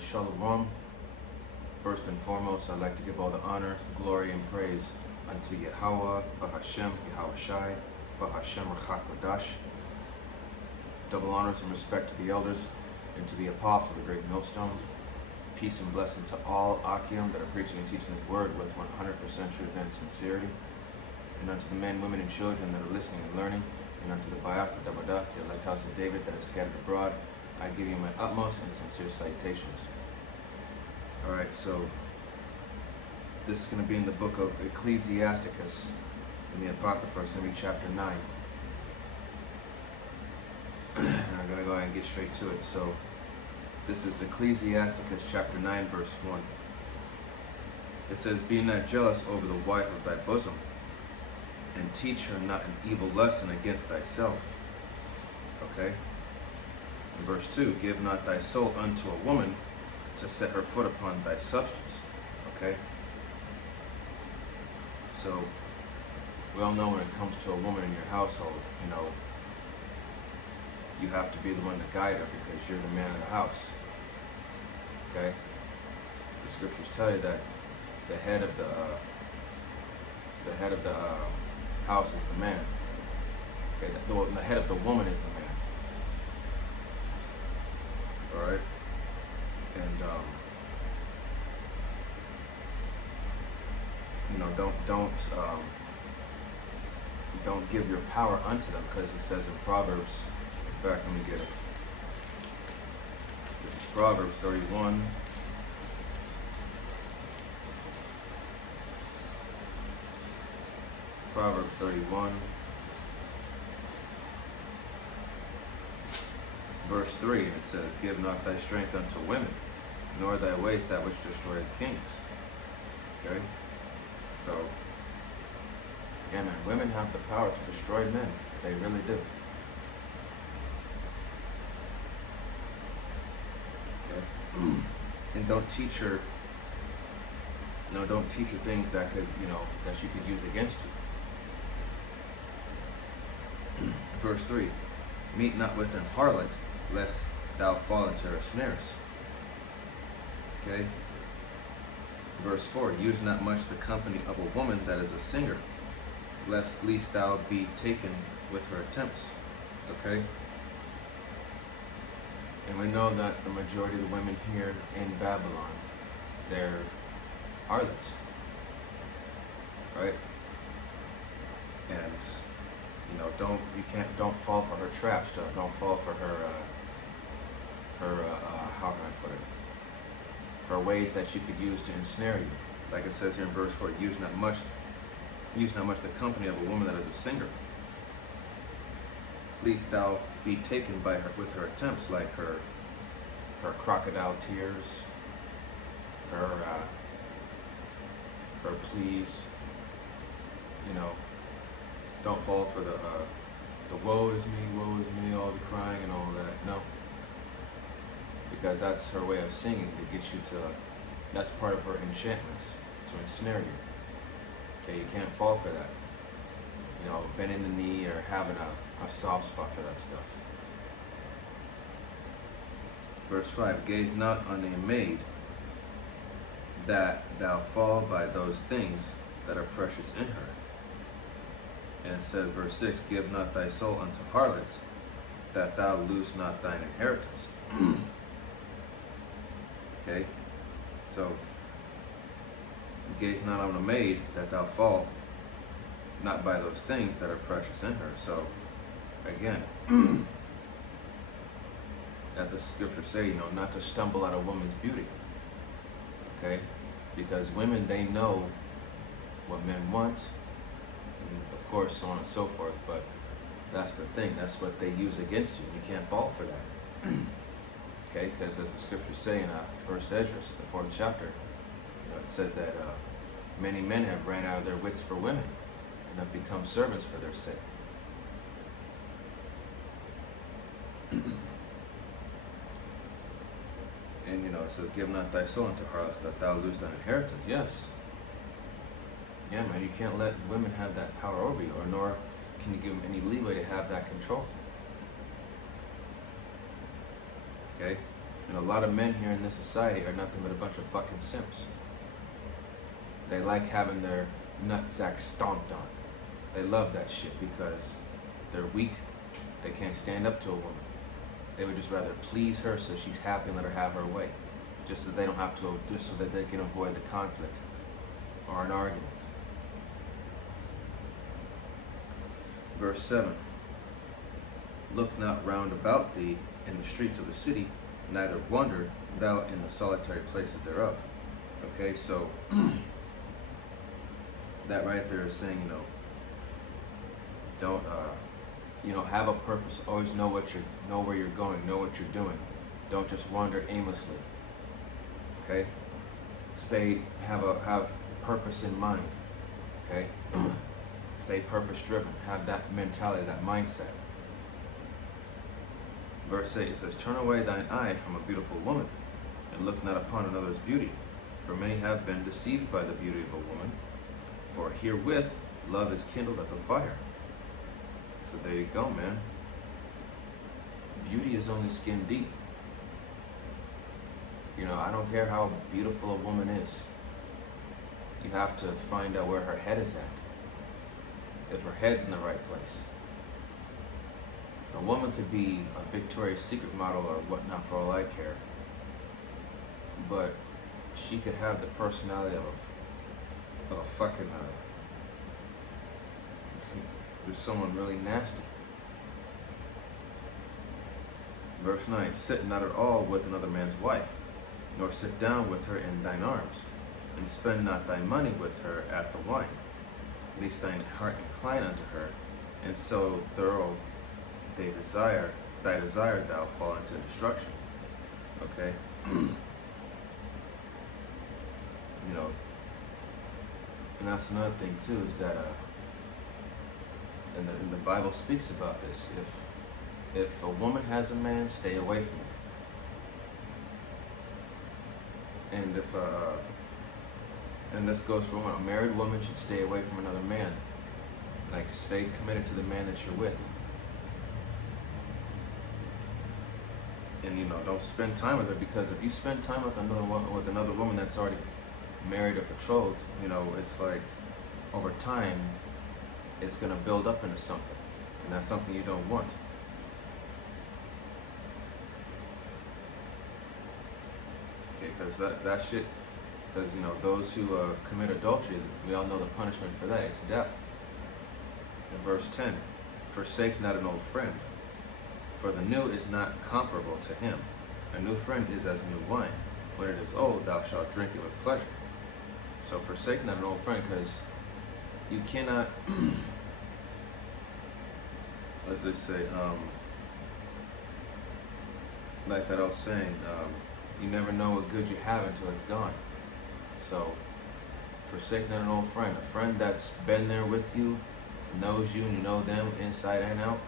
Shalom. First and foremost, I'd like to give all the honor, glory, and praise unto Yahweh, Bahashem, Yahushai, Bahashem, Rachakodash. Double honors and respect to the elders and to the apostles, the great millstone. Peace and blessing to all Akim that are preaching and teaching His word with 100% truth and sincerity. And unto the men, women, and children that are listening and learning. And unto the Bayath, the Dabada, the elect house of David that is scattered abroad, I give you my utmost and sincere salutations. Alright, so this is going to be in the book of Ecclesiasticus in the Apocrypha. It's going to be chapter 9. And I'm going to go ahead and get straight to it. So this is Ecclesiasticus chapter 9 verse 1. It says, "Be not jealous over the wife of thy bosom, and teach her not an evil lesson against thyself." Okay? In verse 2, "Give not thy soul unto a woman to set her foot upon thy substance." Okay? So, we all know when it comes to a woman in your household, you have to be the one to guide her because you're the man of the house. Okay? The scriptures tell you that the head of the house is the man. Okay, the head of the woman is the man. All right, and don't give your power unto them, because it says in Proverbs. In fact, let me get it. This is Proverbs 31. Proverbs 31, verse 3, and it says, "Give not thy strength unto women, nor thy ways that which destroy kings." Okay? So, yeah, man, women have the power to destroy men. They really do. Okay? And don't teach her things that could, that she could use against you. Verse 3, "Meet not with an harlot, lest thou fall into her snares." Okay? Verse 4, "Use not much the company of a woman that is a singer, lest thou be taken with her attempts." Okay? And we know that the majority of the women here in Babylon, they're harlots. Right? And don't fall for her traps. Don't fall for her how can I put it? Her ways that she could use to ensnare you. Like it says here in verse 4, use not much the company of a woman that is a singer, lest thou be taken by her with her attempts, like her crocodile tears, her pleas. Don't fall for the woe is me, all the crying and all that. No. Because that's her way of singing to get you to, that's part of her enchantments, to ensnare you. Okay, you can't fall for that. Bending the knee or having a soft spot for that stuff. Verse 5, "Gaze not on a maid, that thou fall by those things that are precious in her." And it says, verse 6, "Give not thy soul unto harlots, that thou lose not thine inheritance." Okay? So, gaze not on a maid, that thou fall not by those things that are precious in her. So, again, that the scriptures say, not to stumble at a woman's beauty. Okay? Because women, they know what men want, and of course, so on and so forth, but that's the thing. That's what they use against you. You can't fall for that. Okay? Because as the scriptures say in 1 Esdras, the 4th chapter, it says that many men have ran out of their wits for women and have become servants for their sake. And it says, "Give not thy soul unto harlots, that thou lose thine inheritance." Yes. Yeah, man, you can't let women have that power over you, or nor can you give them any leeway to have that control. Okay? And a lot of men here in this society are nothing but a bunch of fucking simps. They like having their nutsack stomped on. They love that shit because they're weak. They can't stand up to a woman. They would just rather please her so she's happy and let her have her way. Just so they don't have to, just so that they can avoid the conflict or an argument. Verse 7. Look not round about thee in the streets of the city, neither wander thou in the solitary places thereof. Okay, so that right there is saying, don't, have a purpose. Always know where you're going, know what you're doing. Don't just wander aimlessly. Okay, have purpose in mind. Okay, stay purpose driven. Have that mentality, that mindset. Verse 8, it says, turn away thine eye from a beautiful woman, and look not upon another's beauty. For many have been deceived by the beauty of a woman. For herewith love is kindled as a fire. So there you go, man. Beauty is only skin deep. I don't care how beautiful a woman is. You have to find out where her head is at. If her head's in the right place. A woman could be a Victoria's Secret model or whatnot for all I care. But she could have the personality of a fucking, just someone really nasty. Verse 9, sit not at all with another man's wife, nor sit down with her in thine arms, and spend not thy money with her at the wine, lest thine heart incline unto her, and so thorough thy desire thou fall into destruction. Okay? And that's another thing too, is that and the Bible speaks about this. If a woman has a man, stay away from him. And and this goes for a married woman should stay away from another man. Like, stay committed to the man that you're with. And don't spend time with her, because if you spend time with another woman that's already married or betrothed, it's like over time it's gonna build up into something, and that's something you don't want. Okay, because that shit, because those who commit adultery, we all know the punishment for that. It's death. In verse 10, forsake not an old friend, for the new is not comparable to him. A new friend is as new wine. When it is old, thou shalt drink it with pleasure. So forsake not an old friend, because you cannot, as they say, like that old saying, you never know what good you have until it's gone. So forsake not an old friend, a friend that's been there with you, knows you, and you know them inside and out.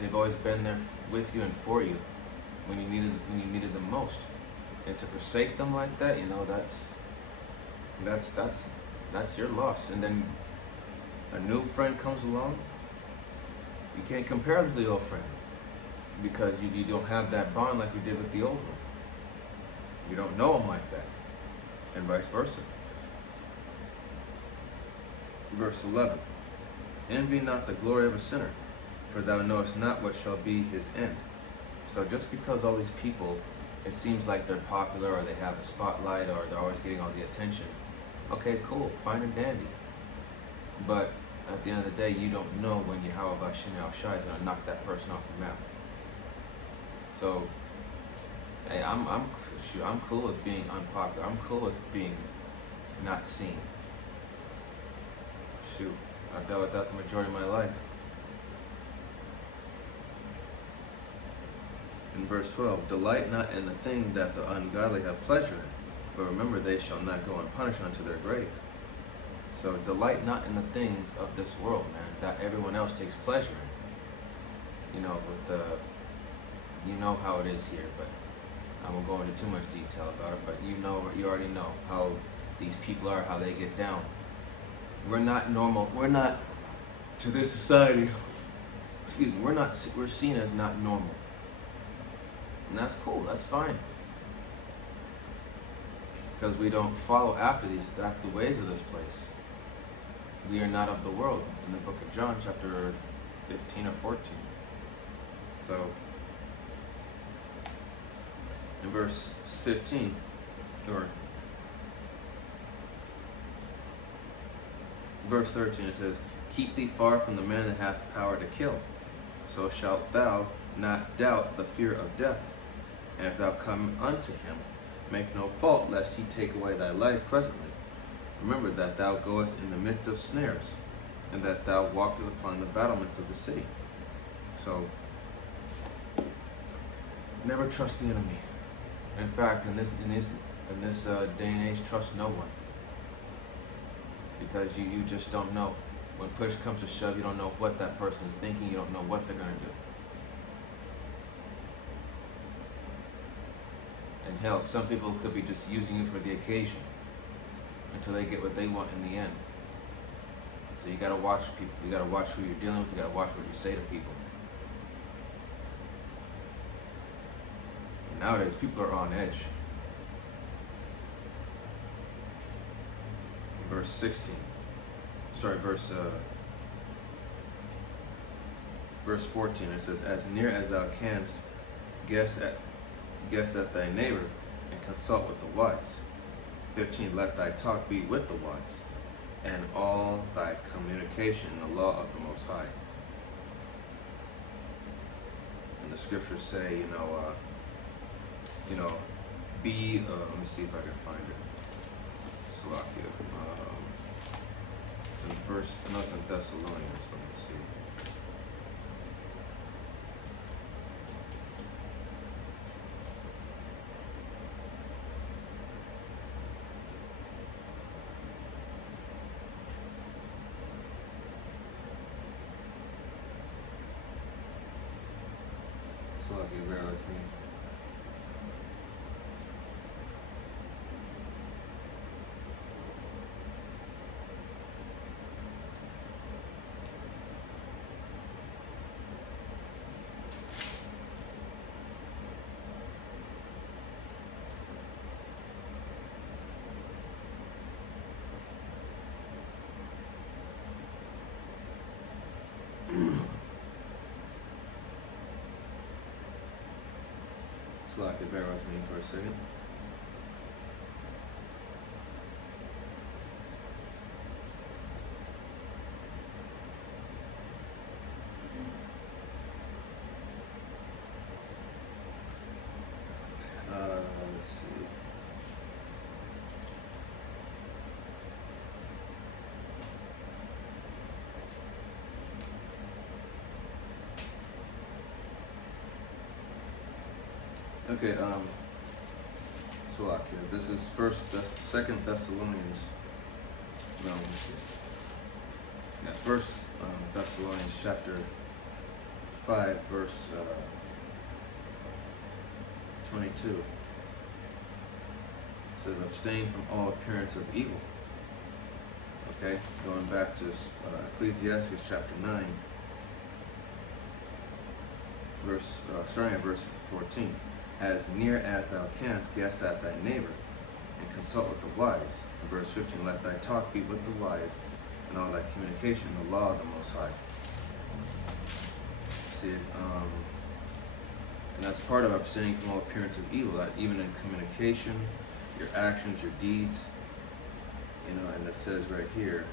They've always been there with you and for you when you needed them most. And to forsake them like that, that's your loss. And then a new friend comes along, you can't compare with the old friend, because you don't have that bond like you did with the old one. You don't know them like that, and vice versa. Verse 11, envy not the glory of a sinner, for thou knowest not what shall be his end. So just because all these people, it seems like they're popular, or they have a spotlight, or they're always getting all the attention, okay, cool, fine and dandy. But at the end of the day, you don't know when Yahweh Bashem Yahushai is going to knock that person off the map. So, hey, I'm cool with being unpopular. I'm cool with being not seen. Shoot, I've dealt with that the majority of my life. In verse 12, delight not in the thing that the ungodly have pleasure in, but remember they shall not go unpunished unto their grave. So delight not in the things of this world, man, that everyone else takes pleasure in. You know how it is here, but I won't go into too much detail about it, but you already know how these people are, how they get down. We're not normal. We're not, to this society, we're seen as not normal. And that's cool, that's fine. Because we don't follow after the ways of this place. We are not of the world, in the book of John, chapter 15 or 14. So, in verse 15, or verse 13, it says, "Keep thee far from the man that hath power to kill, so shalt thou not doubt the fear of death. And if thou come unto him, make no fault, lest he take away thy life presently. Remember that thou goest in the midst of snares, and that thou walkest upon the battlements of the city." So, never trust the enemy. In fact, in this day and age, trust no one, because you just don't know. When push comes to shove, you don't know what that person is thinking. You don't know what they're going to do. And hell, some people could be just using you for the occasion until they get what they want in the end. So you gotta watch people. You gotta watch who you're dealing with. You gotta watch what you say to people. And nowadays, people are on edge. Verse 16. Verse 14. It says, "As near as thou canst guess at thy neighbor, and consult with the wise." 15. "Let thy talk be with the wise, and all thy communication in the law of the Most High." And the scriptures say, be. Let me see if I can find it. Salakia. It's in it's in Thessalonians. Let me see. Salakia, bear with me. Salakia, bear with me for a second. Let's see. Okay, Salakia. This is Second Thessalonians. No, let me see. Yeah, First Thessalonians chapter 5, verse 22. It says, "Abstain from all appearance of evil." Okay, going back to Ecclesiasticus chapter 9, starting at verse 14. "As near as thou canst guess at thy neighbor, and consult with the wise." In verse 15, "Let thy talk be with the wise, and all thy communication in the law of the Most High." See, and that's part of abstaining from all appearance of evil. That even in communication, your actions, your deeds, and it says right here.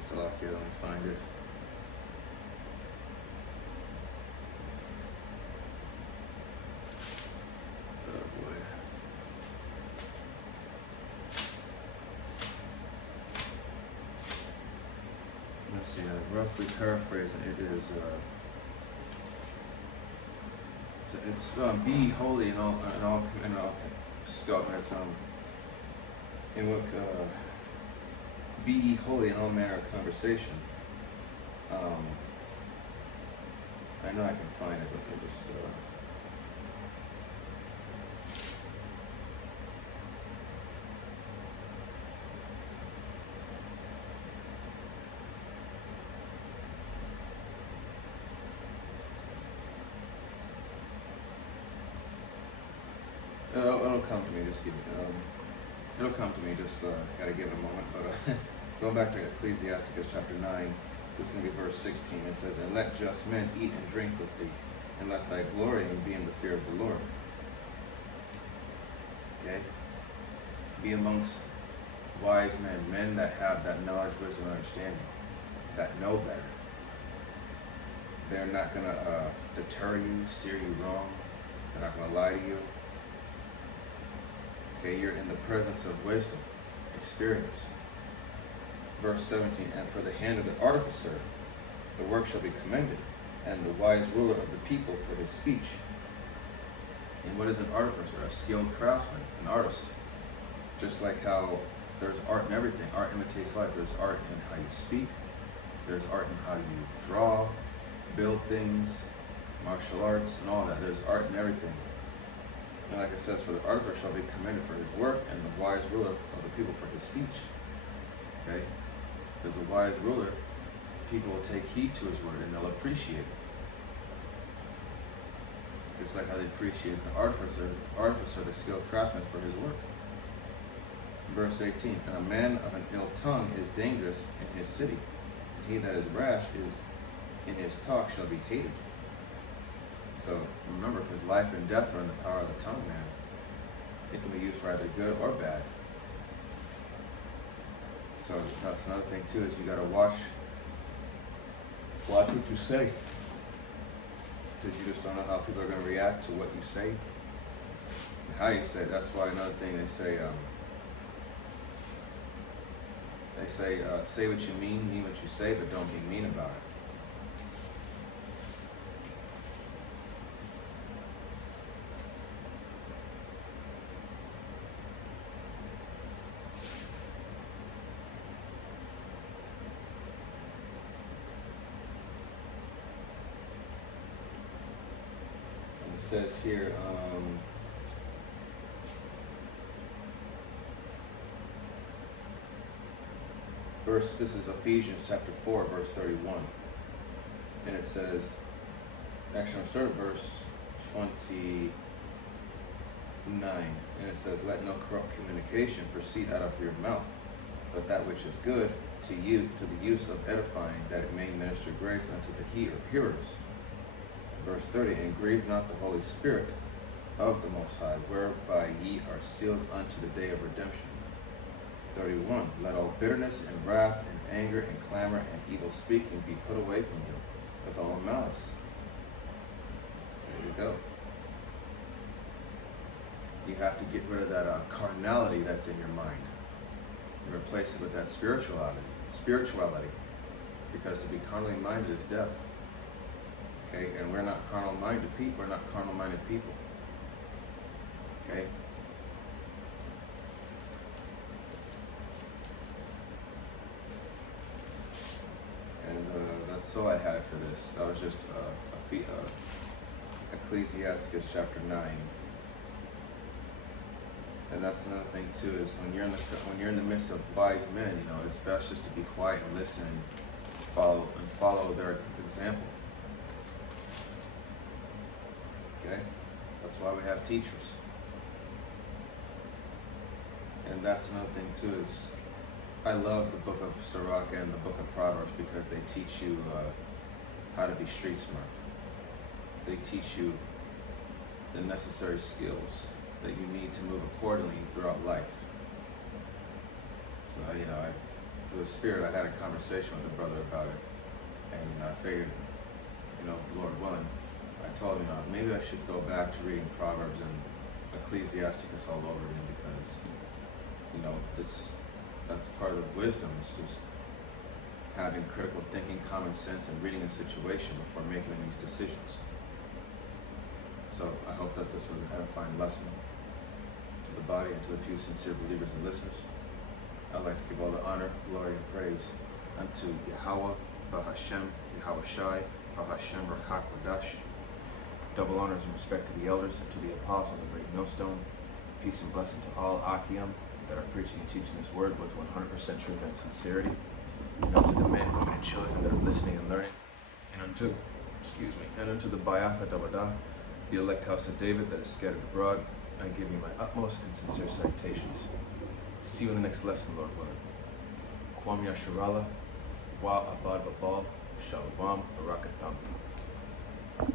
Salakia, let me find it. Oh boy. Let's see, roughly paraphrasing, it is, it's be holy in all scope. It's in what Be ye holy in all manner of conversation. I know I can find it, but it just it'll come to me. Just give me. It'll come to me. Just gotta give it a moment. But going back to Ecclesiasticus chapter 9, this is gonna be verse 16. It says, "And let just men eat and drink with thee, and let thy glorying be in the fear of the Lord." Okay. Be amongst wise men, men that have that knowledge, wisdom, and understanding, that know better. They're not gonna deter you, steer you wrong. They're not gonna lie to you. Okay, you're in the presence of wisdom, experience. Verse 17, "And for the hand of the artificer, the work shall be commended, and the wise ruler of the people for his speech." And what is an artificer? A skilled craftsman, an artist. Just like how there's art in everything. Art imitates life. There's art in how you speak. There's art in how you draw, build things, martial arts, and all that. There's art in everything. And like it says, "For the artificer shall be commended for his work, and the wise ruler of the people for his speech." Okay? Because the wise ruler, people will take heed to his word, and they'll appreciate it. Just like how they appreciate the artificer, the skilled craftsman for his work. Verse 18, "And a man of an ill tongue is dangerous in his city, and he that is rash is in his talk shall be hated." So remember, because life and death are in the power of the tongue, man. It can be used for either good or bad. So that's another thing too, is you gotta watch what you say. Because you just don't know how people are going to react to what you say and how you say it. That's why another thing they say say what you mean what you say, but don't be mean about it. It says here, this is Ephesians chapter 4, verse 31. And it says, actually, I'm starting at verse 29. And it says, "Let no corrupt communication proceed out of your mouth, but that which is good to you, to the use of edifying, that it may minister grace unto the hearers." Verse 30, "And grieve not the Holy Spirit of the Most High, whereby ye are sealed unto the day of redemption." 31, "Let all bitterness and wrath and anger and clamor and evil speaking be put away from you, with all malice." There you go. You have to get rid of that carnality that's in your mind and replace it with that spirituality. Because to be carnally minded is death. Okay, and we're not carnal-minded people. We're not carnal-minded people. Okay. And that's all I had for this. That was just Ecclesiasticus chapter 9. And that's another thing too, is when you're in the midst of wise men, you know, it's best just to be quiet and listen and follow their example. Okay? That's why we have teachers. And that's another thing too, is I love the book of Sirach and the book of Proverbs, because they teach you how to be street smart. They teach you the necessary skills that you need to move accordingly throughout life. So, you know, through the Spirit, I had a conversation with a brother about it, and I figured, you know, Lord willing, I told him, maybe I should go back to reading Proverbs and Ecclesiasticus all over again, because, you know, that's part of the wisdom. It's just having critical thinking, common sense, and reading a situation before making these decisions. So I hope that this was an edifying lesson to the body and to the few sincere believers and listeners. I'd like to give all the honor, glory, and praise unto Yahweh, Bahashem, Yahweh Shai, Bahashem Rachak Wadash. Double honors and respect to the elders and to the apostles of Great Millstone. Peace and blessing to all Akim that are preaching and teaching this word with 100% truth and sincerity. And unto the men, women, and children that are listening and learning. And unto the Bayatha Dabada, the elect house of David that is scattered abroad, I give you my utmost and sincere salutations. See you in the next lesson, Lord willing. Kwam Yasharala, Wa Abad Babal, Shalom, Barakatam.